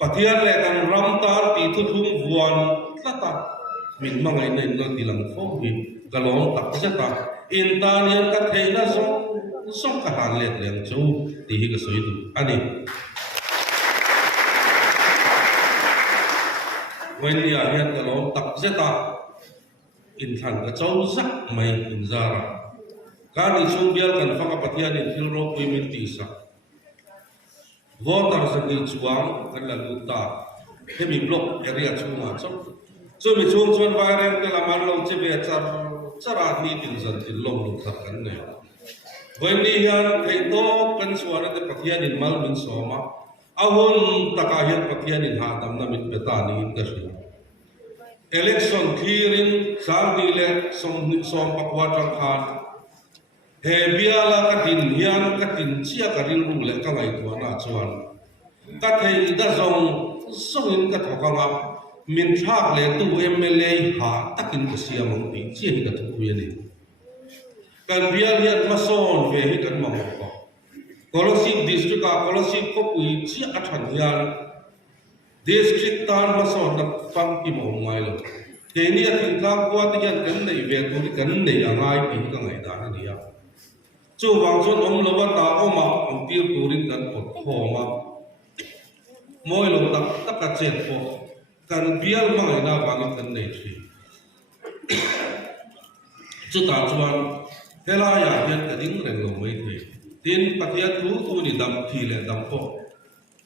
pathian le kan ram tar ti thu thum vuan tlata min mangai nei no ti lang kho hi kalom tak jata in tan yan ka theina song ka han le leng chu ti hi ka soi du ani when dia hian kalom tak jata in than ka chau zak mai in zara kan i chung bial kan fanga pathian in thil ro pui min ti sa voter sa ni chuang kan la lu ta hemi block area chunga chok chu mi chung chuan vai reng te la man lo che ve chara ni tin zan tin lom lu thak kan ne when ni hian thei to kan suara te pathian in mal min soma ahun taka hian pathian in ha dam na mit beta ni in ka shi election clearing sardi le som pakwa tang khan he biala ka tin hian ka tin chia ka ril ru le ka ngai tu na chuan ka thei da zong in ka thokanga min thak le tu MLA ha takin ka sia mong ti chi hi ka thu ye ni kan bial hian ma son ve hi kan mong ko Kolosik district ka Kolosik ko pui chi a than hian district tan ma son na fang ki mo ngai lo ke ni a thing ka kwa ti hian kan nei ve tu kan nei angai pi ka ngai da ni ya chu wang chon om lo wa ta o ma ong tir turin kan pot kho ma moi lo tak ka chen ko kan bial ma ngai na wang kan nei thi chu ta chuan hela ya hian ka ding reng lo mai the tin pathian thu ni dam thi le dam ko